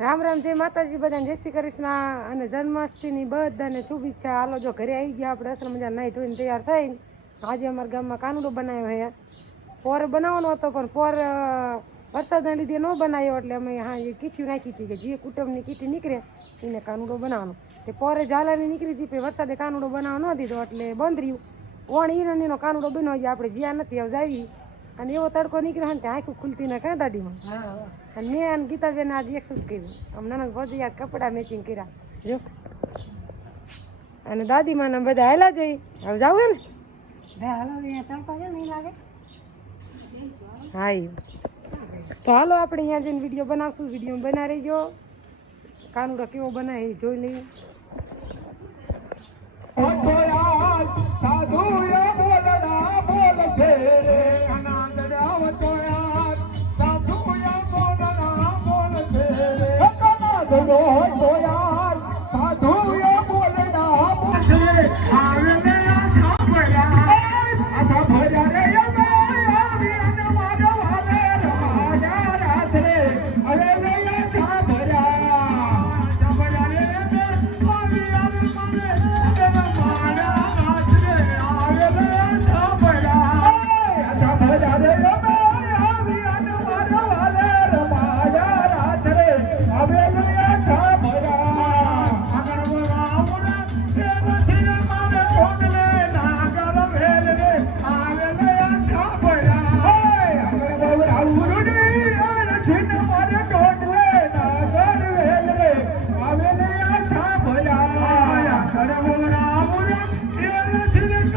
રામ રામ, જય માતાજી, બધાને જય શ્રી કૃષ્ણ. અને જન્માષ્ટમીની બધાને શુભેચ્છા. હાલો, જો ઘરે આવી ગયા, આપણે અસલ મજા નાહી ધોઈને તૈયાર થઈને, આજે અમારા ગામમાં કાનુડો બનાવ્યો હે પોર બનાવવાનો હતો, પણ પોર વરસાદના લીધે ન બનાવ્યો, એટલે અમે હા એ કીઠી નાખી હતી, કે જે કુટુંબની કીઠી નીકળે, એને કાનુડો બનાવવાનો. તે પોરે ઝાલાની નીકળી હતી વરસાદે કાનુડો બનાવવા ન દીધો, એટલે બંધ રહ્યું. વણ ઈરણીનો કાનુડો બનાવી ગયા આપણે જ્યાં નથી, હવે જાવી. અને એવો તડકો નીકળ્યો ને ત્યાં આખું ખુલતી ને કાં દાદીમાં? અને મેં અને ગીતાબેન આજે એક શૂટ કર્યું. હમણાં નાના ભજી યાદ કપડાં મેચિંગ કર્યા. જો. અને દાદીમાને બધા હેલા જઈ હવે જાવું હે ને? હા તો હાલો આપણે અહીંયા જઈને વીડિયો બનાવશું. વીડિયો બના રહીજો. કાનુડો કેવો બનાવે એ જોઈ લઈએ. સાધુ બોલ છે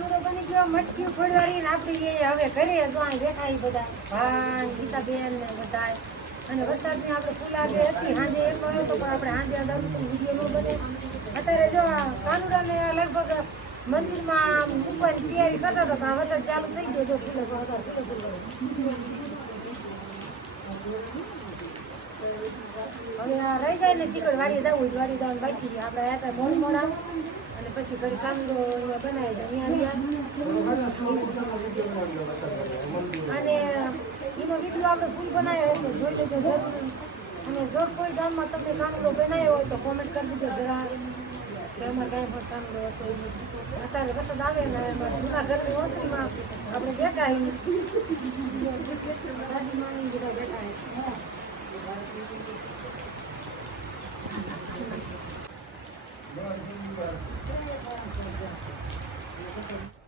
કાનુડો બની ગયો, મટકી ફોડવાની આપણે એ હવે ઘરે જો અહીં બેઠા બધા. ભાન ગીતાબેન ને બધા અને વરસાદની આપણે ફૂલાગે હતી સાંજે એક આવ્યો તો પણ આપણે સાંજે અંદર વીડિયો ન બને. અત્યારે જો કાનુડાને લગભગ મંદિરમાં મૂકવાની તૈયારી કરતા હતા પણ વરસાદ ચાલુ થઈ ગયો તો હવે રહી જાય ને ટીકડ વાળી જવું વાડી જવાનું બાકી. આપણે આ મોડ મોડ અને પછી ઘડી કાંદો બનાવી અને એનો વીડિયો આપણે ફૂલ બનાવ્યો હોય તો જોઈ લેજો જરૂર. અને જો કોઈ ગામમાં તમે કાંદો બનાવ્યો હોય તો કોમેન્ટ કરી દેજો જરા. અમારે કાંઈ હતો અત્યારે વરસાદ આવે ને એમાં ઘરની ઓસરીમાં આપણે બેઠા બેઠા Thank you.